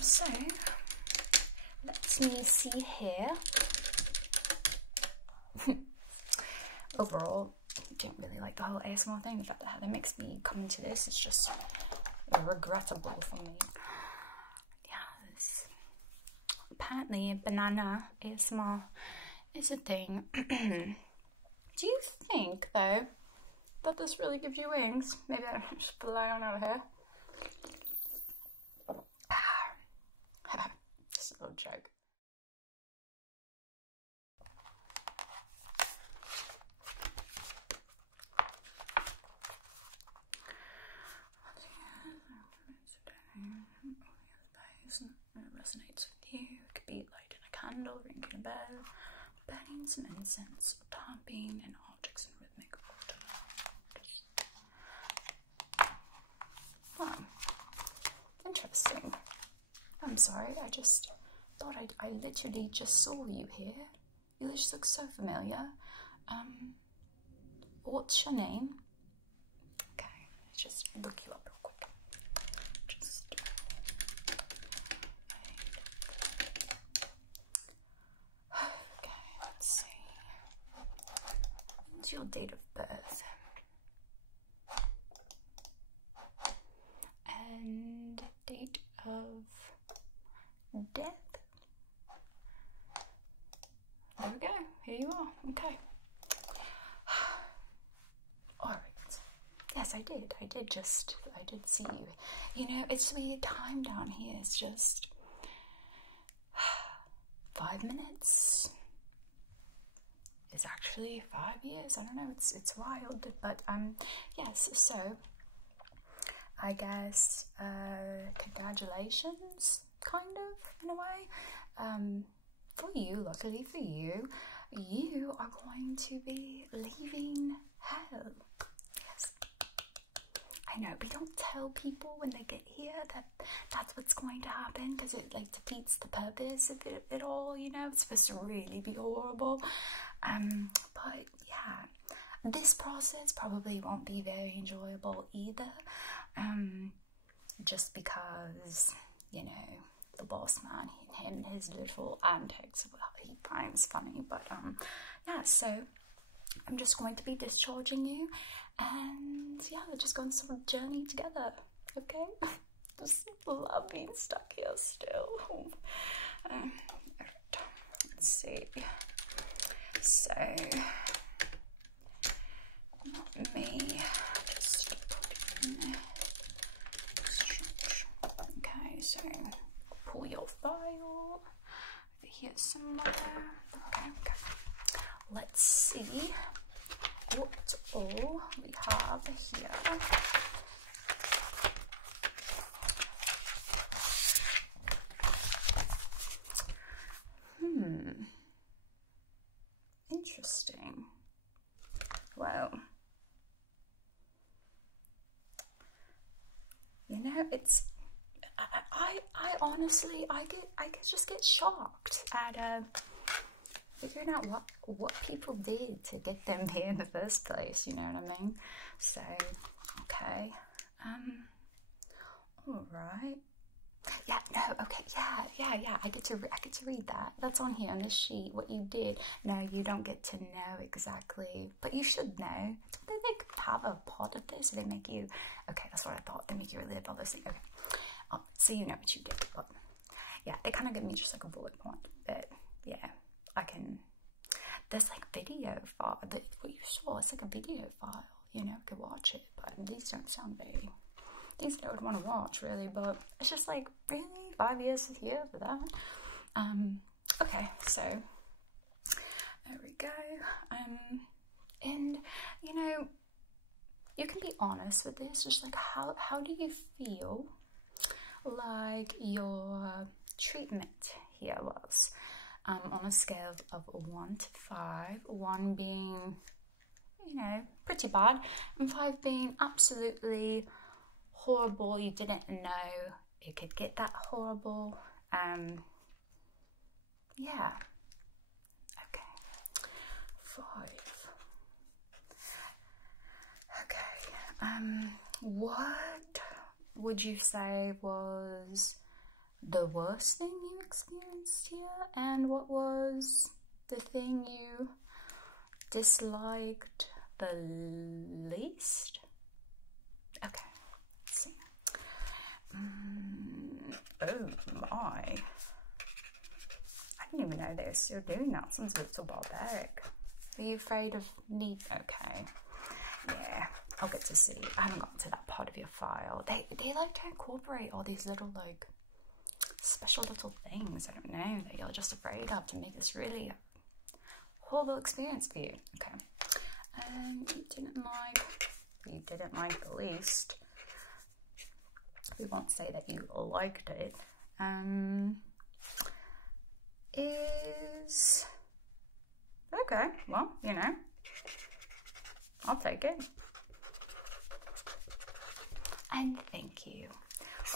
So let me see here. Overall, I don't really like the whole ASMR thing. The fact that it makes me come into this is just regrettable for me. Yes. Apparently, banana ASMR is a thing. Do you think, though, that this really gives you wings? Maybe I should fly on over here. Just a little joke. It resonates with you. It could be lighting a candle, ringing a bell, burning some incense, or tapping in objects in rhythmic order. Oh, interesting. I'm sorry, I just thought I literally just saw you here. You just look so familiar. What's your name? Okay, let's just look you up real quick. Okay, let's see. What's your date of birth? And date of death? There we go. Here you are. Okay. Alright. Yes, I did. I did see you. You know, it's weird. Time down here is just 5 minutes. It's actually 5 years. I don't know. It's wild. But yes. So I guess congratulations, kind of, in a way. For you, luckily for you, you are going to be leaving hell. Yes. I know, we don't tell people when they get here that that's what's going to happen, because it like defeats the purpose of it all, you know. It's supposed to really be horrible. But yeah, this process probably won't be very enjoyable either. Just because, you know, the boss man, him, his little antics, well, he finds funny. But yeah, so I'm just going to be discharging you, and yeah, we're just going to sort of journey together. Okay. Just love being stuck here still. Alright, let's see. So let me just put in there. Okay, so pull your file over here somewhere. Okay. Let's see what all we have here. Interesting. Well, you know, it's I honestly I just get shocked at figuring out what people did to get them here in the first place, you know what I mean? So okay. All right. Yeah, no, okay, yeah. I get to read that. That's on here on this sheet. What you did. No, you don't get to know exactly, but you should know. They have a part of this. They make you. Okay, that's what I thought. They make you relive all those things. Okay. So you know what you did, but yeah, they kind of give me just like a bullet point. But yeah, I can. There's like video file. What you saw, it's like a video file. You know, you could watch it, but these don't sound very. Things that I would want to watch, really, but it's just like, really? 5 years here for that? Okay, so there we go. And you know, you can be honest with this. Just like, how do you feel like your treatment here was? On a scale of 1 to 5, 1 being, you know, pretty bad, and 5 being absolutely horrible. You didn't know it could get that horrible. Yeah. Okay. 5. Okay. What would you say was the worst thing you experienced here, and what was the thing you disliked the least? Okay, let's see. Oh my. I didn't even know they were still doing that. Sounds a little barbaric. Are you afraid of need? Okay. Yeah, I'll get to see. I haven't gotten to that part of your file. They like to incorporate all these little like special little things, I don't know, that you're just afraid of to make this really a horrible experience for you. Okay. You didn't like the least. We won't say that you liked it. Is okay, well, you know, I'll take it. And thank you.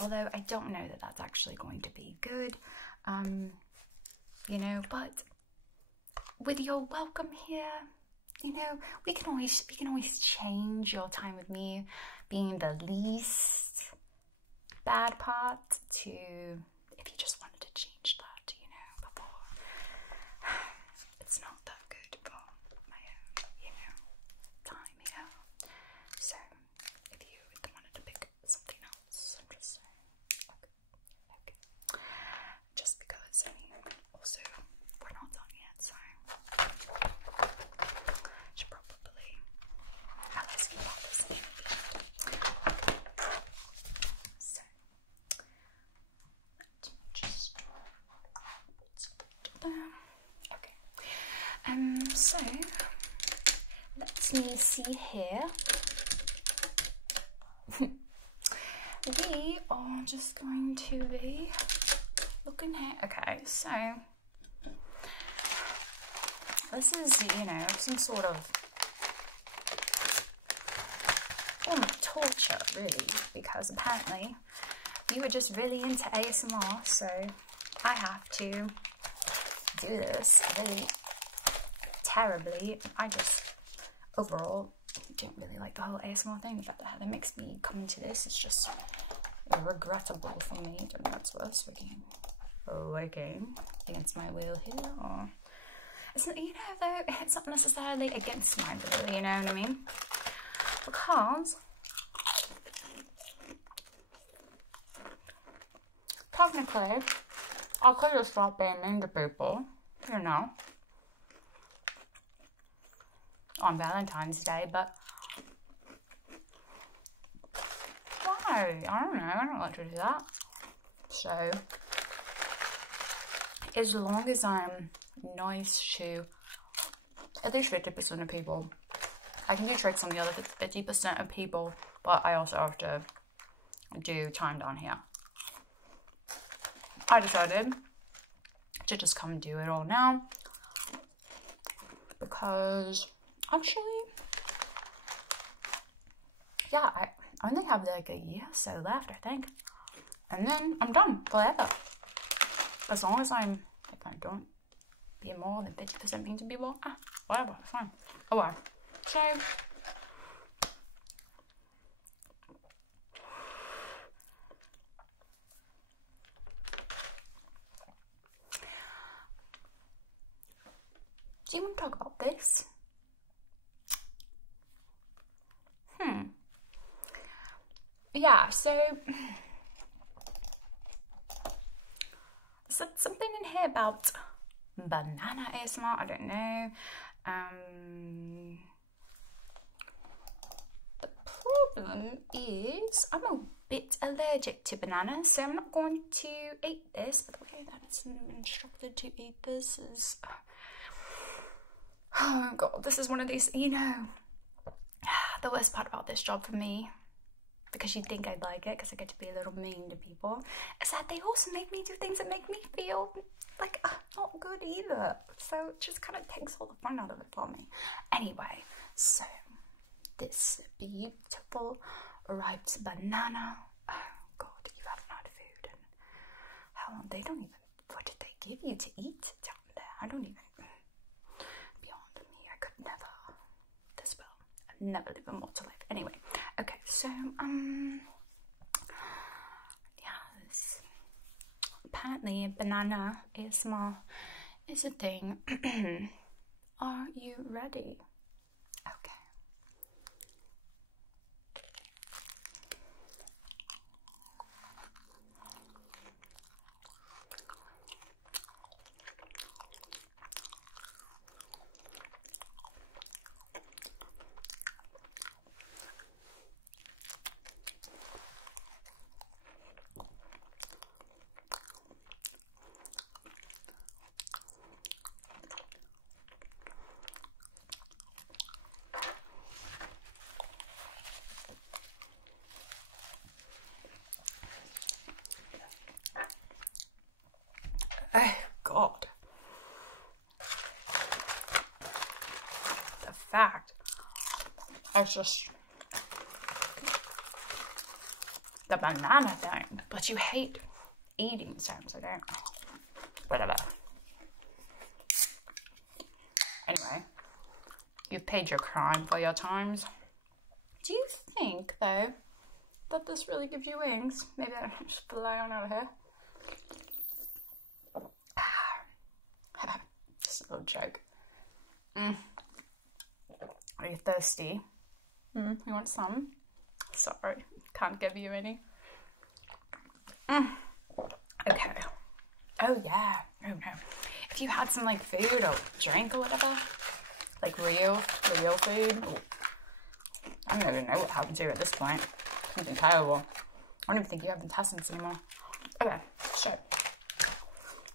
Although I don't know that that's actually going to be good, you know, but with your welcome here, you know, we can always change your time with me being the least bad part to, if you just wanted to change that, you know, before. It's not that good for my own, you know, time here. So if you wanted to pick something else, I'm just saying. Okay. Just because, also, we're not done yet, so should probably, I'll ask you about this in a bit. Okay. So, let me just put there. Okay. So, let me see here. We are just going to be looking here. Okay, so this is, you know, some sort of form of torture, really, because apparently you were just really into ASMR, so I have to do this really terribly. I just overall don't really like the whole ASMR thing. The fact that makes me come into this, it's just regrettable for me. I don't know what's worse, working against my will here, or it's not, you know, though, it's not necessarily against my will, you know what I mean? Because technically I could have stopped being mean to people, you know, on Valentine's Day, but why? I don't know, I don't like to do that. So, as long as I'm nice to at least 50% of people, I can do tricks on the other 50% of people, but I also have to do time down here. I decided to just come and do it all now, because actually, yeah, I only have like a year or so left, I think, and then I'm done forever. As long as I don't be more than 50% mean to people, whatever, fine. Oh well. So do you want to talk about this? Yeah, so something in here about banana ASMR, I don't know. The problem is I'm a bit allergic to bananas, so I'm not going to eat this. But the way that it's instructed to eat this is, oh god, this is one of these, you know, the worst part about this job for me, because you'd think I'd like it because I get to be a little mean to people, is that they also make me do things that make me feel like not good either. So it just kind of takes all the fun out of it for me. Anyway, so this beautiful ripe banana. Oh god, you haven't had food and how long? They don't even, what did they give you to eat down there? I don't even, beyond me, I could never, this will, I'd never live a mortal life. Anyway, okay, so, yes, apparently banana ASMR is a thing. Are you ready? Okay. Oh God. The fact it's just the banana thing, but you hate eating sounds, I don't. Whatever. Anyway, you've paid your crime for your times. Do you think, though, that this really gives you wings? Maybe I should just fly on out of here. Just a little joke. Are you thirsty? You want some? Sorry, can't give you any. Okay. Oh yeah. Oh no. If you had some like food or drink or whatever, like real food. Ooh. I don't even know what happened to you at this point. Something terrible. I don't even think you have intestines anymore. Okay, so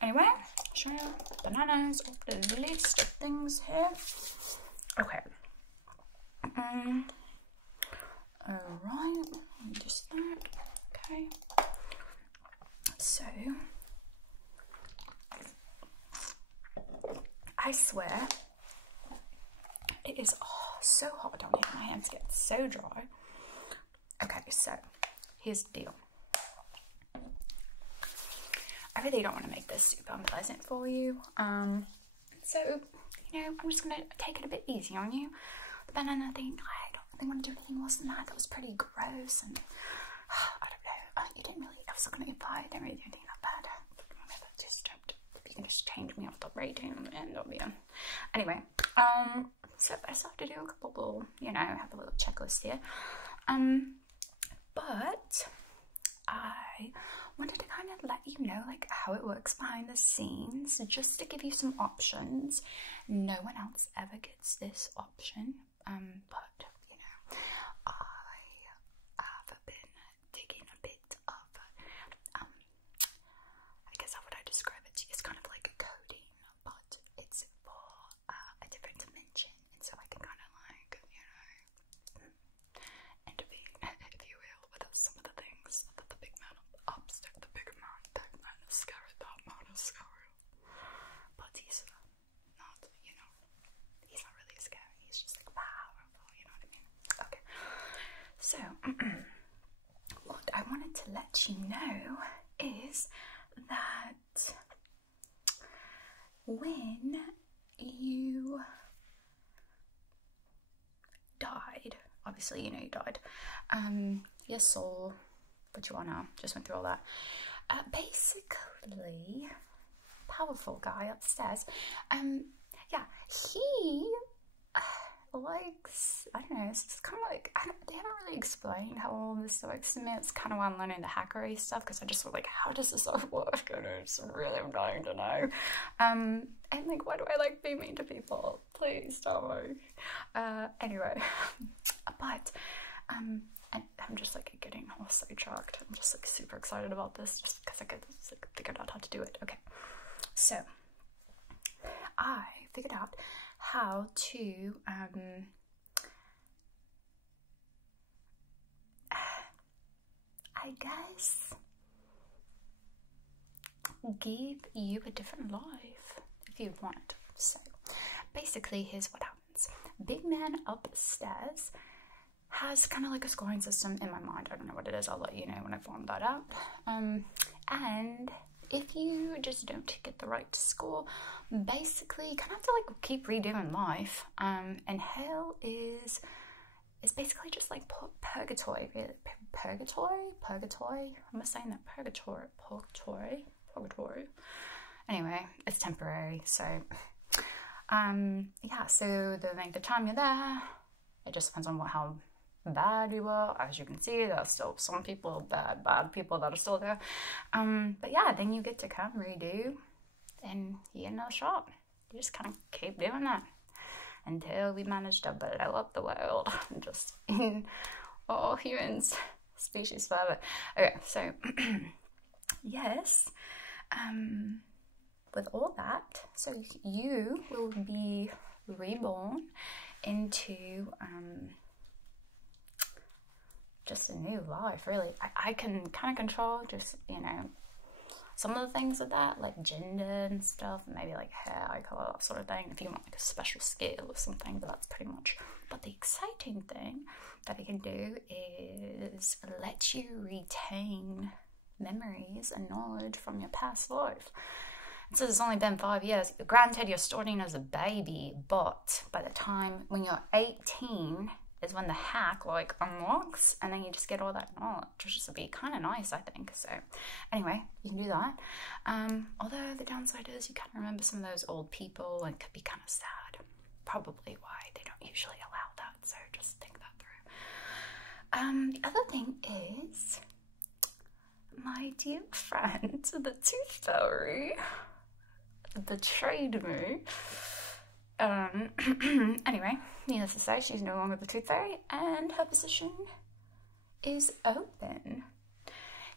anyway, show you bananas off the list of things here. Okay. Alright, just that. Okay. So I swear it is so hot down here. My hands get so dry. Okay, so here's the deal. I really don't want to make this super unpleasant for you. So, you know, I'm just going to take it a bit easy on you. The banana thing, I don't really want to do anything worse than that. That was pretty gross, and I don't know. You didn't really, I was looking at your pie, I didn't really do anything that bad. Just if you can just change me off the rating, and that'll be on. Anyway, so I just have to do a couple little, you know, have a little checklist here. But I wanted to kind of let you know like how it works behind the scenes, just to give you some options. No one else ever gets this option, but you know, I have been taking a bit of, I guess how would I describe it? It's kind of like a coding, but it's for a different dimension, and so I can kind of like, you know, intervene, if you will, with some of the things that the big man upstairs, the big man, that man is scary, that man is scary. But he's not, you know, he's not really scary, he's just like powerful, you know what I mean? Okay, so what I wanted to let you know is that when you died, obviously you know you died, your soul, what you are now, just went through all that, basically, powerful guy upstairs, yeah, he likes, I don't know, it's kind of like, they haven't really explained how all this works to me. It's kind of why I'm learning the hackery stuff, because I just was like, how does this all work? And it's really, I'm dying to know. And like, why do I like being mean to people? Please don't worry. Anyway, but and I'm just like getting all sidetracked. I'm just like super excited about this, just because I like, figured out how to do it. Okay, so I figured out how to I guess give you a different life if you want. So basically, here's what happens. Big man upstairs has kind of like a scoring system in my mind. I don't know what it is. I'll let you know when I find that out. And if you just don't get the right score, basically you kind of have to like keep redoing life. And hell is basically just like purgatory. Purgatory? Am I saying that? Purgatory. temporary. So, yeah, so the length of time you're there, it just depends on how bad we were. As you can see, there are still some people, bad people that are still there. But yeah, then you get to come redo, and you get another shot. You just kind of keep doing that until we manage to blow up the world, just in all humans, species forever. Okay, so yes, with all that, so you will be reborn into just a new life, really. I can kind of control just, you know, some of the things with that, like gender and stuff, maybe like hair, eye color, that sort of thing, if you want like a special skill or something, but that's pretty much. But the exciting thing that it can do is let you retain memories and knowledge from your past life. So it's only been 5 years. Granted, you're starting as a baby, but by the time when you're 18 is when the hack like unlocks, and then you just get all that knowledge, which would be kind of nice, I think. So anyway, you can do that. Although the downside is you can't remember some of those old people, and it could be kind of sad. Probably why they don't usually allow that. So just think that through. The other thing is, my dear friend, the Tooth Fairy betrayed me. Anyway, needless to say, she's no longer the Tooth Fairy, and her position is open.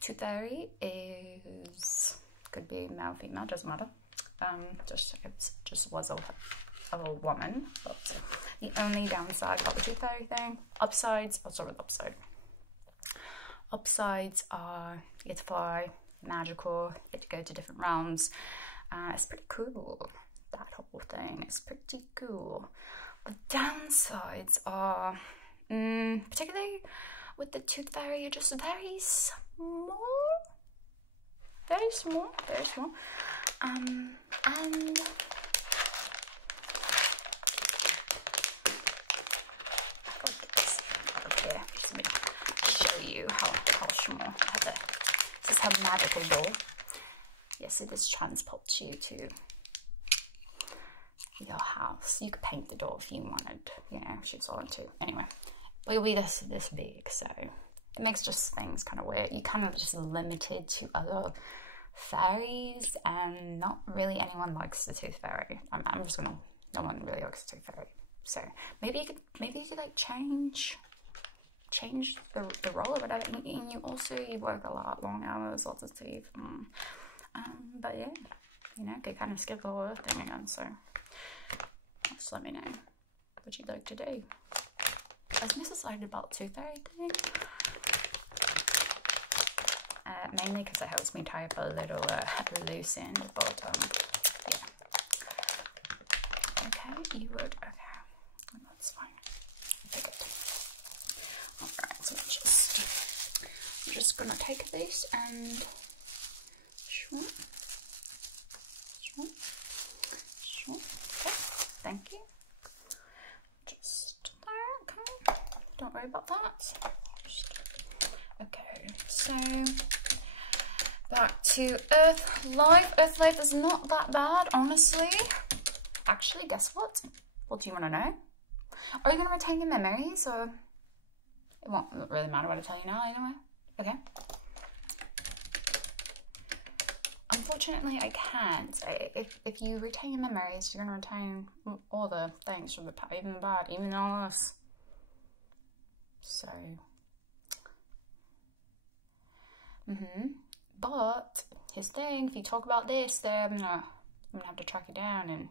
Tooth Fairy is, could be male, female, doesn't matter. It just was a woman. But the only downside about the Tooth Fairy thing, upsides, I'll start with upside. Upsides are you get to fly, magical, you get to go to different realms. It's pretty cool. That whole thing is pretty cool. The downsides are, particularly with the Tooth Fairy, you're just very small. Very small, very small. And I've got to get this out of here just to show you how small. This is her magical door. Yes, it just transports you to your house. You could paint the door if you wanted, you know, if she's on to. Anyway, but it'll be this big, so it makes just things kind of weird. You kind of just limited to other fairies, and not really anyone likes the Tooth Fairy. I'm just gonna, no one really likes the Tooth Fairy. So maybe you could like change the role of it. And you work a lot, long hours, lots of teeth. But yeah, you know, could kind of skip the whole thing again. So just let me know what you'd like to do. I was most excited about the Tooth Fairy thing. Mainly because it helps me tie up a little loose end, but yeah. Okay, you would, okay, that's fine. Okay, good. Alright, so I'm just gonna take this and okay, thank you. Just there, okay. Don't worry about that. Okay, so back to Earth life. Earth life is not that bad, honestly. Actually, guess what? What do you want to know? Are you going to retain your memories, or it won't really matter what I tell you now anyway? Okay. Unfortunately, I can't. If you retain your memories, you're going to retain all the things from the past, even the bad, even all this. So, but his thing, if you talk about this, then I'm gonna have to track it down and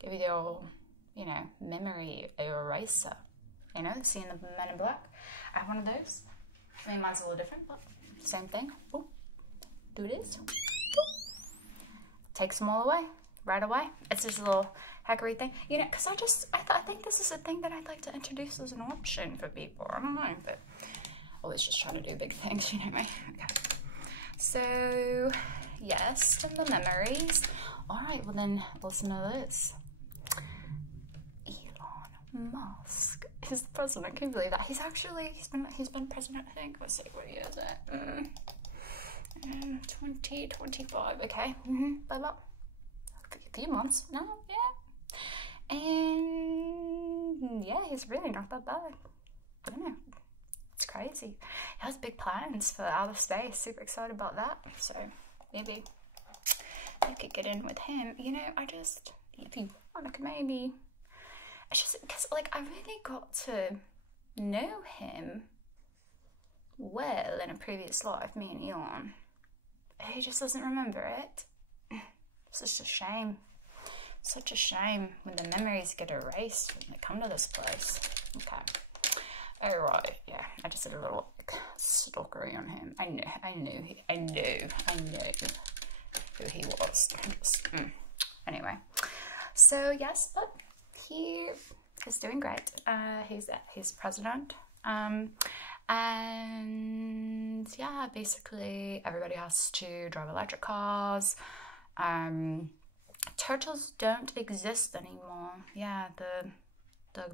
give you the old, you know, memory eraser. You know, seeing the Men in Black. I have one of those. I mean, mine's a little different, but same thing. Ooh. Do this. Takes them all away, right away. It's just a little hackery thing, you know, because I think this is a thing that I'd like to introduce as an option for people. I don't know, but always just trying to do big things, you know me. Okay. So, yes, and the memories. All right, well then, listen to this. Elon Musk is the president. Can you believe that? He's been president, I think. Let's see, what year is it? 2025. Okay. Bye bye. a few months now, yeah. And yeah, he's really not that bad. I don't know. It's crazy. He has big plans for outer space. Super excited about that. So maybe you could get in with him. You know, I just, if you want, like, maybe. It's just because, like, I really got to know him well in a previous life, me and Elon. He just doesn't remember it. It's just a shame. Such a shame when the memories get erased when they come to this place. Okay. Alright, yeah. I just did a little, like, stalkery on him. I knew who he was. Anyway. So yes, but he is doing great. He's president. And yeah, basically everybody has to drive electric cars. Turtles don't exist anymore. Yeah, the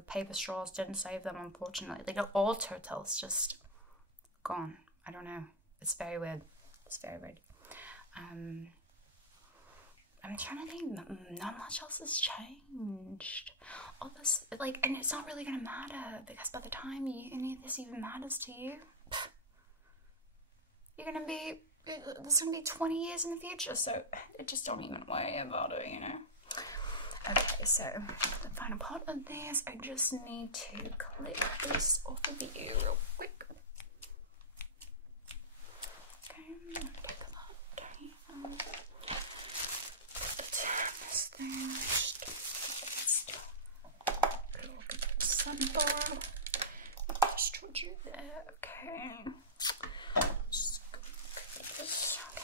paper straws didn't save them, unfortunately. Like, all turtles just gone. I don't know. It's very weird. It's very weird. I'm trying to think. Not much else has changed. All this, like, and it's not really gonna matter because by the time any of this even matters to you, there's gonna be 20 years in the future. So it just don't even worry about it, you know. Okay, so the final part of this, I just need to click this off of you real quick. Okay, I'm gonna pick that down. This thing, just a little bit of sunbar. Just told you there, okay. Just go like this, okay.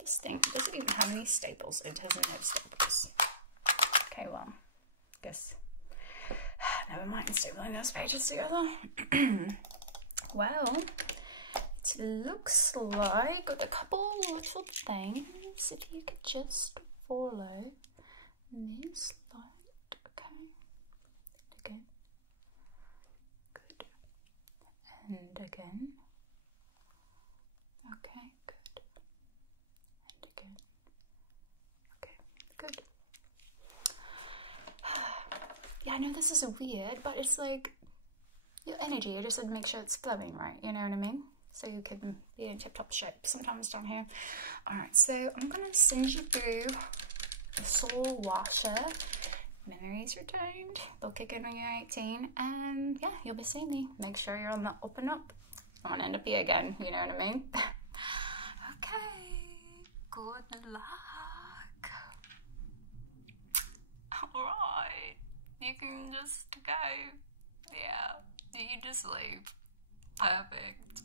This thing doesn't even have any staples. It doesn't have staples. Okay, well, guess never mind stapling those pages together. Well, it looks like a couple little things. If you could just follow this light, okay? Again, good, and again, okay, good, and again, okay, good. Yeah, I know this is weird, but it's like your energy. You just have to make sure it's flowing right. You know what I mean? So you can be in tip-top shape sometimes down here. Alright, so I'm gonna send you through the soul washer. Memories retained. They'll kick in when you're 18. And yeah, you'll be seeing me. Make sure you're on the up and up. I want to end up here again, you know what I mean? Okay, good luck. Alright, you can just go. Yeah, you can just leave. Perfect.